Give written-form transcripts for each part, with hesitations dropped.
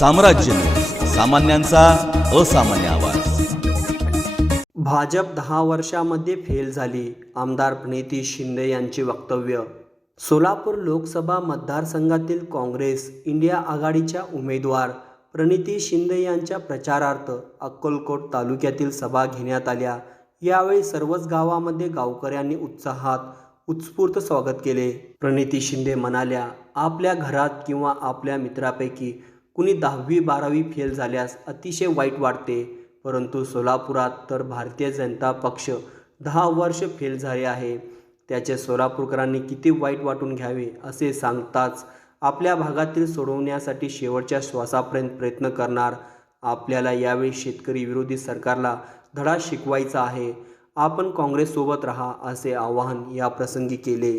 साम्राज्य न्यूज, सामान्यांचा असामान्य आवाज। भाजप 10 वर्षांमध्ये फेल झाली, आमदार प्रणिती शिंदे यांचे वक्तव्य। सोलापूर लोकसभा मतदारसंघातील काँग्रेस इंडिया आघाडीच्या उमेदवार प्रणिती शिंदे यांच्या प्रचारार्थ अक्कलकोट तालुक्यातील सभा घेण्यात आल्या। यावेळी सर्वच गावामध्ये गावकऱ्यांनी उत्साहात उत्स्फूर्त स्वागत केले। प्रणिती शिंदे म्हणाल्या, आपल्या घरात किंवा आपल्या मित्रापैकी कुणी 10वी-12वी फेल झाल्यास अतिशय वाईट वाटते, परंतु सोलापुरात तर भारतीय जनता पक्ष 10 वर्ष फेल झाले आहे, त्याचे सोलापूरकरांनी किती वाईट वाटून घ्यावे असे सांगताच आपल्या भागातील सोडवण्यासाठी शेवटच्या श्वासापर्यंत प्रयत्न करणार। आपल्याला यावेळी शेतकरी विरोधी सरकारला धडा शिकवायचा आहे, आपण काँग्रेससोबत राहा असे आवाहन या प्रसंगी केले।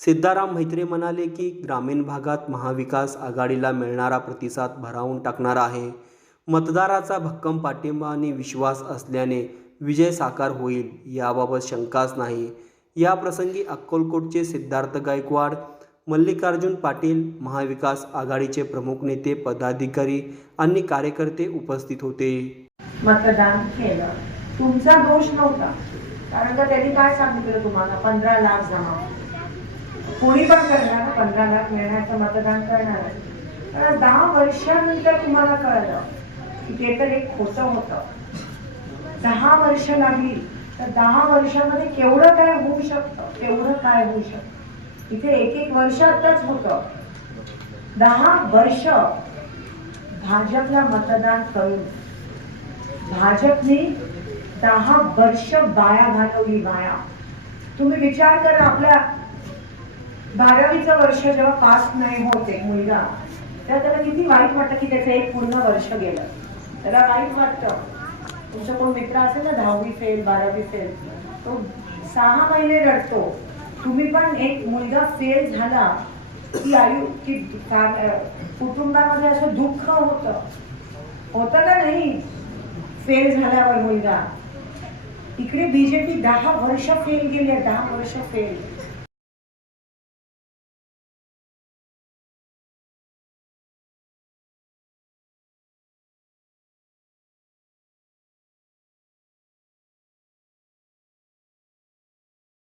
सिद्धाराम म्हेत्रे म्हणाले की ग्रामीण भागात महाविकास आघाडीला मिळणारा प्रतिसाद भारावून टाकणारा आहे। मतदाराचा भक्कम पाठिंबा आणि विश्वास असल्याने विजय साकार होईल, याबाबत शंकाच नाही। या प्रसंगी अक्कलकोटचे सिद्धार्थ गायकवाड, मल्लिकार्जुन पाटील, महाविकास आघाडीचे प्रमुख नेते, पदाधिकारी आणि कार्यकर्ते उपस्थित होते। मतदान केलं, तुमचा दोष नव्हता, कारण का त्यांनी काय सांगितलं तुम्हाला 15 लाख जमा, कोणी पण करणार 15 लाख मिळण्याचं मतदान करणार आहे। कारण 10 वर्षानंतर तुम्हाला कळलं की ते तर एक खोटं होतं। 10 वर्ष लागली तर 10 वर्षामध्ये केवढं काय होऊ शकतं, तेवढं काय होऊ शकतं। इथे एक वर्ष आताच होतं, 10 वर्ष भाजपला मतदान करून भाजपने 10 वर्ष वाया घालवली, वाया। तुम्ही विचार करा, आपल्या 12वीचं वर्ष जेव्हा पास नाही होत एक मुलगा, तेव्हा त्याला किती वाईट वाटतं की त्याचं एक पूर्ण वर्ष गेलं, त्याला वाईट वाटतं। तुमचा कोण मित्र असेल ना 10वी फेल 12वी फेल, तो 6 महिने रडतो। तुम्ही पण एक मुलगा फेल झाला की कुटुंबामध्ये असं दुःख होतं का नाही फेल झाल्यावर मुलगा। इकडे बीजेपी 10 वर्ष फेल गेले, 10 वर्ष फेल।